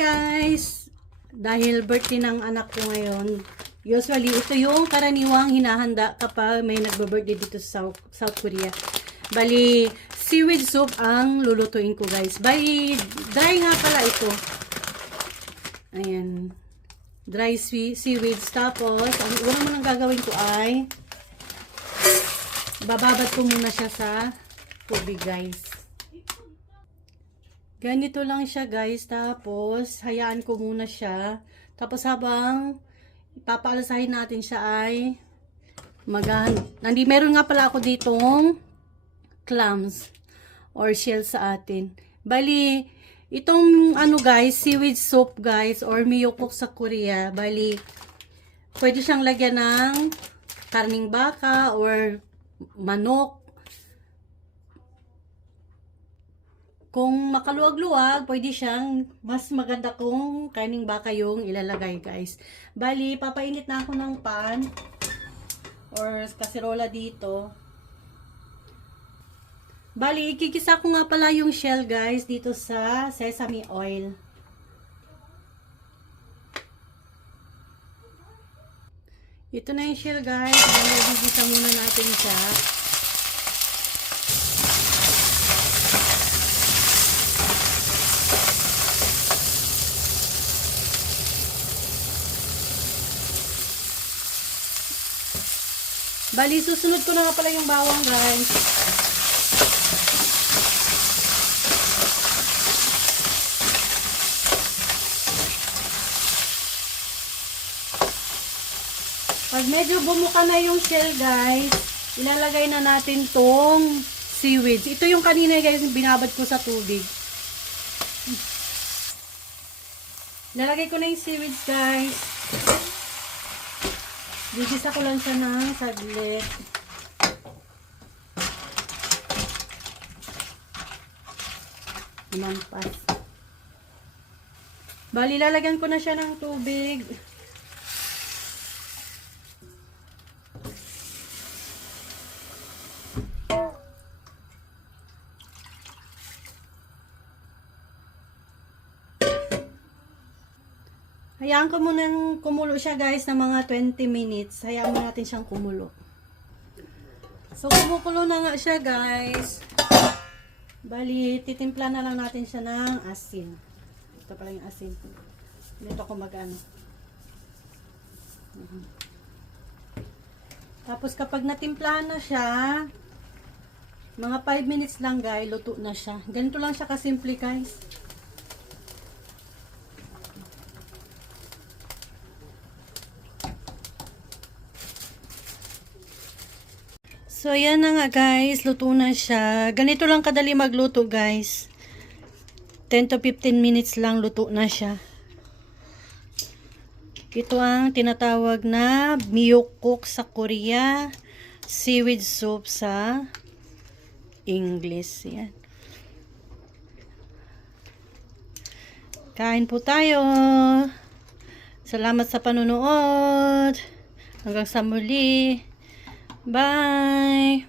guys! Dahil birthday ng anak ko ngayon, usually ito yung karaniwang hinahanda kapag may nagbe-birthday dito sa South Korea. Bali, seaweed soup ang lulutuin ko guys. Bali, dry nga pala ito. Ayan. Dry seaweeds. Tapos, ang una mo nang gagawin ko ay bababad ko muna siya sa tubig guys. Ganito lang siya guys, tapos hayaan ko muna siya. Tapos habang ipapaalasahin natin siya ay meron nga pala ako ditong clams or shell sa atin. Bali, itong ano guys, seaweed soup guys or miyokok sa Korea. Bali, pwede siyang lagyan ng karning baka or manok. Kung makaluwag-luwag, pwede siyang mas maganda kung karning baka yung ilalagay guys. Bali, papainit na ako ng pan or kaserola dito. Bali, ikikisa ko nga pala yung shell guys dito sa sesame oil. Ito na yung shell guys. Bali, igigisa muna natin siya. Bali, susunod ko na nga pala yung bawang guys. Pag medyo bumuka na yung shell guys, ilalagay na natin tong seaweeds. Ito yung kanina guys, binabad ko sa tubig. Ilalagay ko na yung seaweeds guys. Gigisa ko lang siya ng saglit. Manampas. Bali, lalagyan ko na siya ng tubig. Hayaan ko munang kumulo siya guys ng mga 20 minutes. Hayaan mo natin siyang kumulo. So, kumukulo na nga siya guys. Bali, titimpla na lang natin siya ng asin. Ito pala yung asin. Dito ko mag-ano. Tapos kapag natimplahan na siya, mga 5 minutes lang guys, luto na siya. Ganito lang siya kasimple guys. So, yan na nga guys. Luto na siya. Ganito lang kadali magluto guys. 10 to 15 minutes lang luto na siya. Ito ang tinatawag na miyokok sa Korea. Seaweed soup sa English. Yan. Kain po tayo. Salamat sa panunood. Hanggang sa muli. Bye!